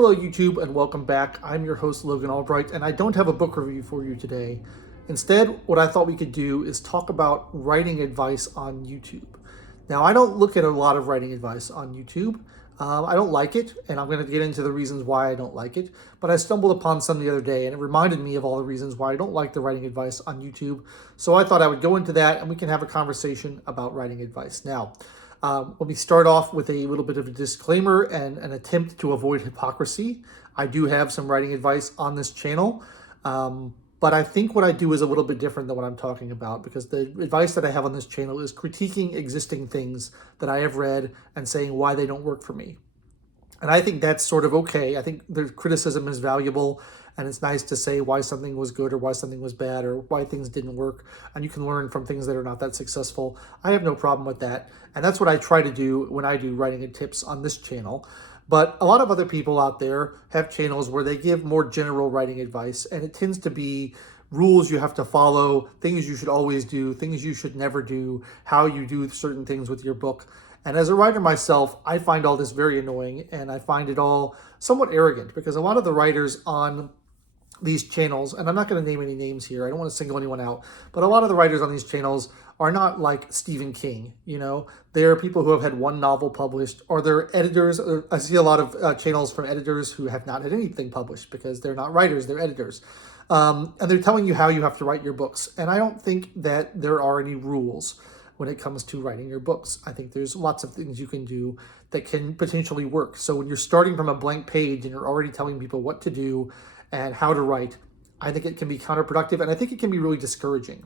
Hello YouTube and welcome back. I'm your host Logan Albright and I don't have a book review for you today. Instead, what I thought we could do is talk about writing advice on YouTube. Now, I don't look at a lot of writing advice on YouTube. I don't like it, and I'm going to get into the reasons why I don't like it, but I stumbled upon some the other day and it reminded me of all the reasons why I don't like the writing advice on YouTube. So I thought I would go into that and we can have a conversation about writing advice. Now, let me start off with a little bit of a disclaimer and an attempt to avoid hypocrisy. I do have some writing advice on this channel, but I think what I do is a little bit different than what I'm talking about, because the advice that I have on this channel is critiquing existing things that I have read and saying why they don't work for me. And I think that's sort of okay. I think the criticism is valuable, and it's nice to say why something was good or why something was bad or why things didn't work. And you can learn from things that are not that successful. I have no problem with that. And that's what I try to do when I do writing and tips on this channel. But a lot of other people out there have channels where they give more general writing advice, and it tends to be rules you have to follow, things you should always do, things you should never do, how you do certain things with your book. And as a writer myself, I find all this very annoying, and I find it all somewhat arrogant, because a lot of the writers on these channels, and I'm not going to name any names here, I don't want to single anyone out, but a lot of the writers on these channels are not like Stephen King. They're people who have had one novel published, or they're editors. I see a lot of channels from editors who have not had anything published because they're not writers, they're editors. And they're telling you how you have to write your books. And I don't think that there are any rules when it comes to writing your books. I think there's lots of things you can do that can potentially work. So when you're starting from a blank page and you're already telling people what to do and how to write, I think it can be counterproductive, and I think it can be really discouraging.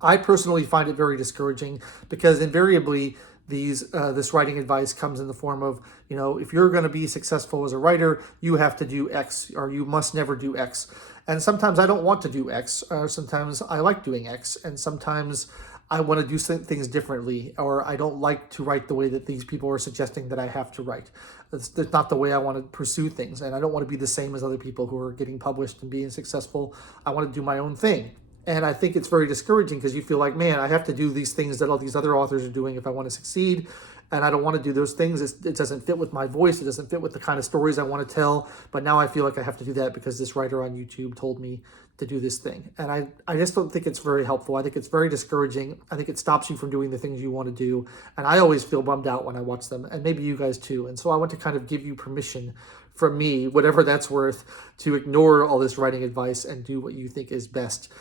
I personally find it very discouraging because invariably this writing advice comes in the form of, if you're going to be successful as a writer, you have to do X, or you must never do X. And sometimes I don't want to do X, or sometimes I like doing X, and sometimes I want to do things differently, or I don't like to write the way that these people are suggesting that I have to write. That's not the way I want to pursue things, and I don't want to be the same as other people who are getting published and being successful. I want to do my own thing. And I think it's very discouraging because you feel like, man, I have to do these things that all these other authors are doing if I want to succeed. And I don't want to do those things. It doesn't fit with my voice. It doesn't fit with the kind of stories I want to tell. But now I feel like I have to do that because this writer on YouTube told me to do this thing. And I just don't think it's very helpful. I think it's very discouraging. I think it stops you from doing the things you want to do. And I always feel bummed out when I watch them, and maybe you guys too. And so I want to kind of give you permission from me, whatever that's worth, to ignore all this writing advice and do what you think is best.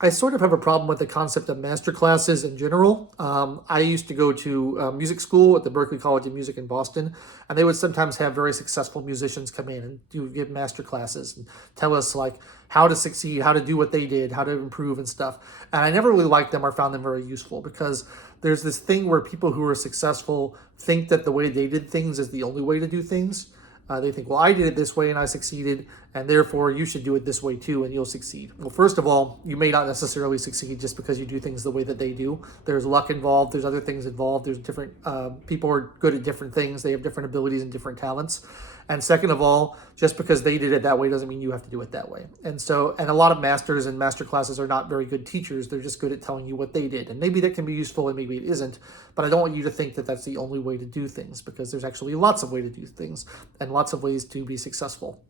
I sort of have a problem with the concept of master classes in general. I used to go to music school at the Berklee College of Music in Boston, and they would sometimes have very successful musicians come in and give master classes and tell us like how to succeed, how to do what they did, how to improve and stuff. And I never really liked them or found them very useful, because there's this thing where people who are successful think that the way they did things is the only way to do things. They think, well, I did it this way and I succeeded, and therefore you should do it this way too and you'll succeed. Well, first of all, you may not necessarily succeed just because you do things the way that they do. There's luck involved. There's other things involved. There's different people are good at different things. They have different abilities and different talents. And second of all, just because they did it that way doesn't mean you have to do it that way. And a lot of masters and master classes are not very good teachers. They're just good at telling you what they did. And maybe that can be useful and maybe it isn't. But I don't want you to think that that's the only way to do things, because there's actually lots of ways to do things and lots of ways to be successful.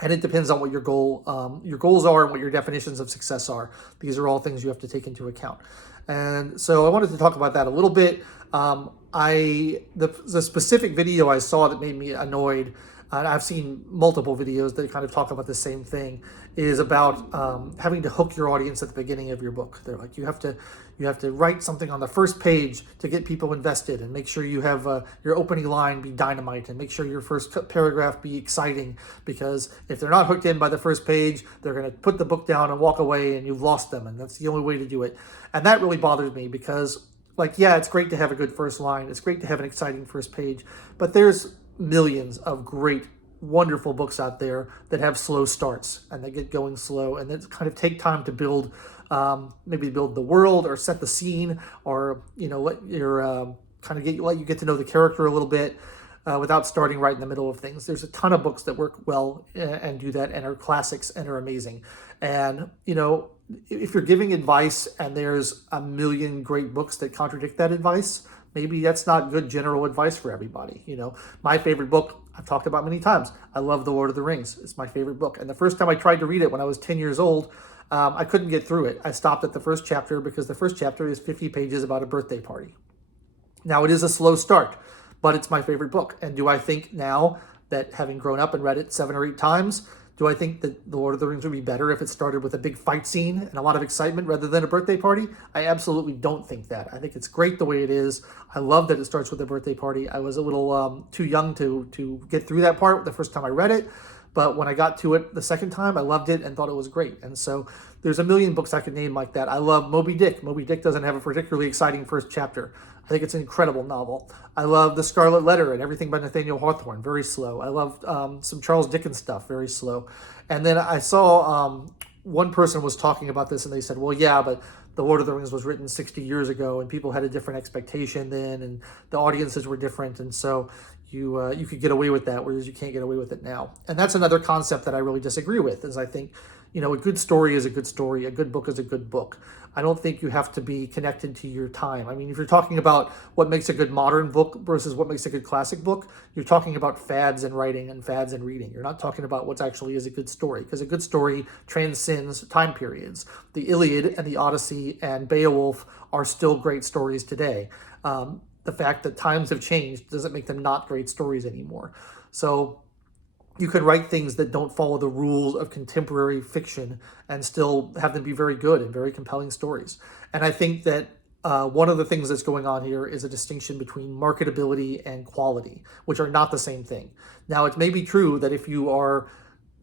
And it depends on what your goals are and what your definitions of success are. These are all things you have to take into account. And so I wanted to talk about that a little bit. The specific video I saw that made me annoyed, and I've seen multiple videos that kind of talk about the same thing, is about having to hook your audience at the beginning of your book. They're like, you have to write something on the first page to get people invested, and make sure you have your opening line be dynamite, and make sure your first paragraph be exciting, because if they're not hooked in by the first page, they're going to put the book down and walk away, and you've lost them, and that's the only way to do it. And that really bothers me, because yeah, it's great to have a good first line. It's great to have an exciting first page, but there's millions of great, wonderful books out there that have slow starts, and they get going slow, and that kind of take time to build, maybe build the world or set the scene, or let you get to know the character a little bit without starting right in the middle of things. There's a ton of books that work well and do that and are classics and are amazing. And if you're giving advice and there's a million great books that contradict that advice, maybe that's not good general advice for everybody. My favorite book I've talked about many times. I love The Lord of the Rings. It's my favorite book. And the first time I tried to read it when I was 10 years old, I couldn't get through it. I stopped at the first chapter because the first chapter is 50 pages about a birthday party. Now, it is a slow start, but it's my favorite book. And do I think now that having grown up and read it 7 or 8 times, do I think that The Lord of the Rings would be better if it started with a big fight scene and a lot of excitement rather than a birthday party? I absolutely don't think that. I think it's great the way it is. I love that it starts with a birthday party. I was a little too young to get through that part the first time I read it. But when I got to it the second time, I loved it and thought it was great. And so there's a million books I could name like that. I love Moby Dick. Moby Dick doesn't have a particularly exciting first chapter. I think it's an incredible novel. I love The Scarlet Letter and everything by Nathaniel Hawthorne, very slow. I love some Charles Dickens stuff, very slow. And then I saw one person was talking about this and they said, well, yeah, but The Lord of the Rings was written 60 years ago and people had a different expectation then and the audiences were different. And so you could get away with that, whereas you can't get away with it now. And that's another concept that I really disagree with, is I think, a good story is a good story. A good book is a good book. I don't think you have to be connected to your time. I mean, if you're talking about what makes a good modern book versus what makes a good classic book, you're talking about fads in writing and fads in reading. You're not talking about what actually is a good story, because a good story transcends time periods. The Iliad and the Odyssey and Beowulf are still great stories today. The fact that times have changed doesn't make them not great stories anymore. So you can write things that don't follow the rules of contemporary fiction and still have them be very good and very compelling stories. And I think that one of the things that's going on here is a distinction between marketability and quality, which are not the same thing. Now, it may be true that if you are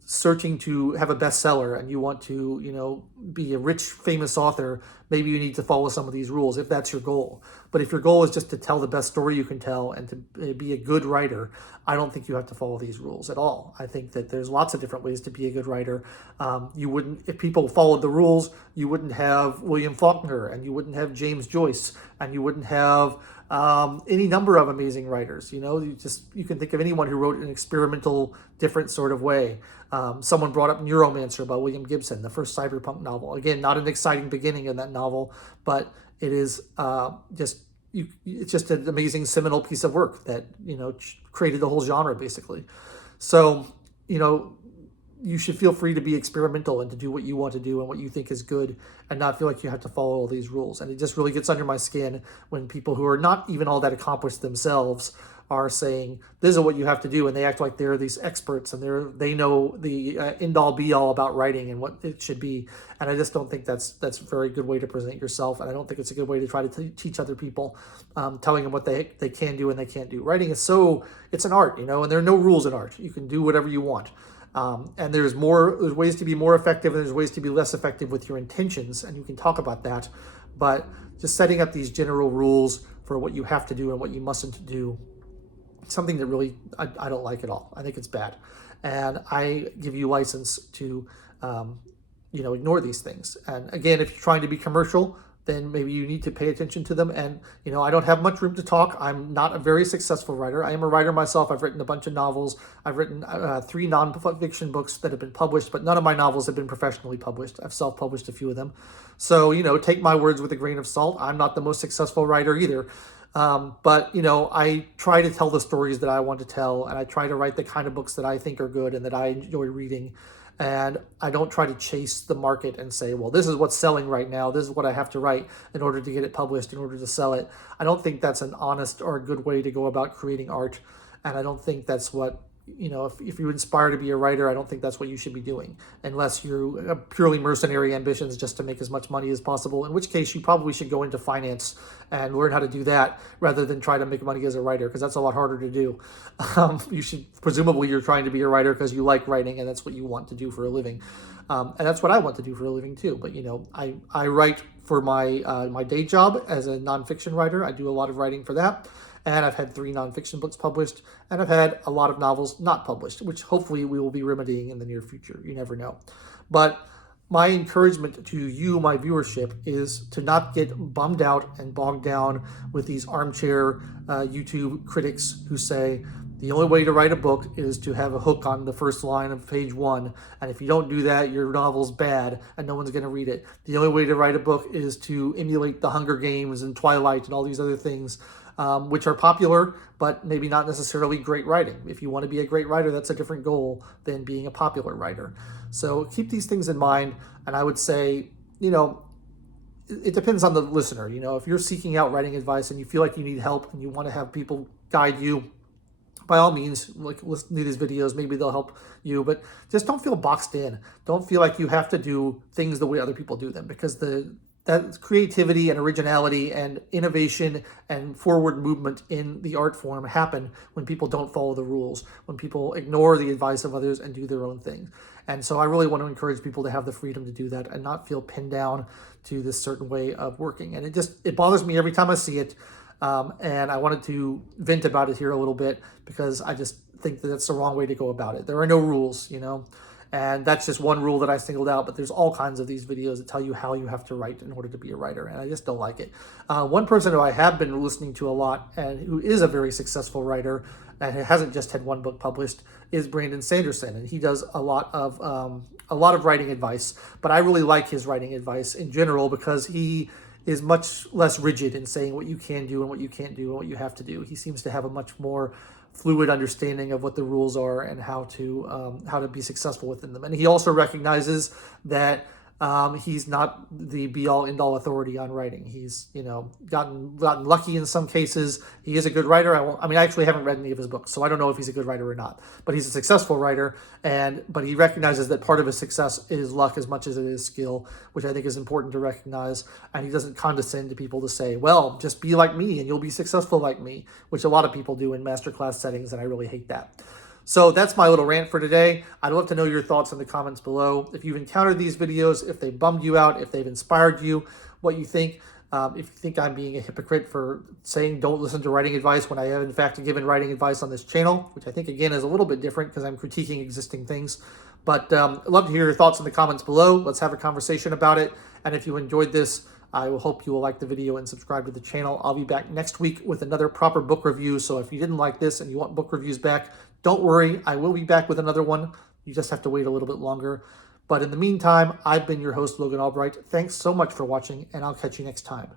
searching to have a bestseller and you want to, be a rich, famous author, maybe you need to follow some of these rules if that's your goal. But if your goal is just to tell the best story you can tell and to be a good writer, I don't think you have to follow these rules at all. I think that there's lots of different ways to be a good writer. If people followed the rules, you wouldn't have William Faulkner and you wouldn't have James Joyce and you wouldn't have any number of amazing writers. You can think of anyone who wrote an experimental, different sort of way. Someone brought up Neuromancer by William Gibson, the first cyberpunk novel. Again, not an exciting beginning in that novel, but it is it's just an amazing seminal piece of work that created the whole genre basically. So you should feel free to be experimental and to do what you want to do and what you think is good and not feel like you have to follow all these rules. And it just really gets under my skin when people who are not even all that accomplished themselves are saying, this is what you have to do. And they act like they're these experts and they know the end-all be-all about writing and what it should be. And I just don't think that's a very good way to present yourself. And I don't think it's a good way to try to teach other people, telling them what they can do and they can't do. Writing is it's an art, and there are no rules in art. You can do whatever you want. And there's ways to be more effective and there's ways to be less effective with your intentions, and you can talk about that. But just setting up these general rules for what you have to do and what you mustn't do, something that really I don't like at all. I think it's bad. And I give you license to ignore these things. And again, if you're trying to be commercial, then maybe you need to pay attention to them. And, I don't have much room to talk. I'm not a very successful writer. I am a writer myself. I've written a bunch of novels. I've written 3 non-fiction books that have been published, but none of my novels have been professionally published. I've self-published a few of them. So, take my words with a grain of salt. I'm not the most successful writer either. But I try to tell the stories that I want to tell, and I try to write the kind of books that I think are good and that I enjoy reading. And I don't try to chase the market and say, well, this is what's selling right now. This is what I have to write in order to get it published, in order to sell it. I don't think that's an honest or a good way to go about creating art. And I don't think that's what, if you inspire to be a writer, I don't think that's what you should be doing, unless you're purely mercenary ambitions just to make as much money as possible, in which case you probably should go into finance and learn how to do that rather than try to make money as a writer, because that's a lot harder to do. Presumably you're trying to be a writer because you like writing and that's what you want to do for a living. And that's what I want to do for a living too. But, I write for my day job as a nonfiction writer. I do a lot of writing for that. And I've had 3 nonfiction books published, and I've had a lot of novels not published, which hopefully we will be remedying in the near future. You never know. But my encouragement to you, my viewership, is to not get bummed out and bogged down with these armchair YouTube critics who say, the only way to write a book is to have a hook on the first line of page 1. And if you don't do that, your novel's bad and no one's going to read it. The only way to write a book is to emulate the Hunger Games and Twilight and all these other things. which are popular, but maybe not necessarily great writing. If you want to be a great writer, that's a different goal than being a popular writer. So keep these things in mind. And I would say, it depends on the listener. If you're seeking out writing advice and you feel like you need help and you want to have people guide you, by all means, listen to these videos. Maybe they'll help you, but just don't feel boxed in. Don't feel like you have to do things the way other people do them, because that creativity and originality and innovation and forward movement in the art form happen when people don't follow the rules, when people ignore the advice of others and do their own thing. And so I really want to encourage people to have the freedom to do that and not feel pinned down to this certain way of working. And it bothers me every time I see it. And I wanted to vent about it here a little bit, because I just think that that's the wrong way to go about it. There are no rules, and that's just one rule that I singled out, but there's all kinds of these videos that tell you how you have to write in order to be a writer, and I just don't like it. One person who I have been listening to a lot and who is a very successful writer and hasn't just had one book published is Brandon Sanderson, and he does a lot of writing advice, but I really like his writing advice in general because he is much less rigid in saying what you can do and what you can't do and what you have to do. He seems to have a much more fluid understanding of what the rules are and how to be successful within them. And he also recognizes that he's not the be-all, end-all authority on writing. He's gotten lucky in some cases. He is a good writer. I actually haven't read any of his books, so I don't know if he's a good writer or not. But he's a successful writer, but he recognizes that part of his success is luck as much as it is skill, which I think is important to recognize. And he doesn't condescend to people to say, well, just be like me and you'll be successful like me, which a lot of people do in masterclass settings, and I really hate that. So that's my little rant for today. I'd love to know your thoughts in the comments below. If you've encountered these videos, if they bummed you out, if they've inspired you, what you think. If you think I'm being a hypocrite for saying don't listen to writing advice when I have in fact given writing advice on this channel, which I think again is a little bit different because I'm critiquing existing things. But I'd love to hear your thoughts in the comments below. Let's have a conversation about it. And if you enjoyed this, I will hope you will like the video and subscribe to the channel. I'll be back next week with another proper book review. So if you didn't like this and you want book reviews back, don't worry. I will be back with another one. You just have to wait a little bit longer. But in the meantime, I've been your host, Logan Albright. Thanks so much for watching, and I'll catch you next time.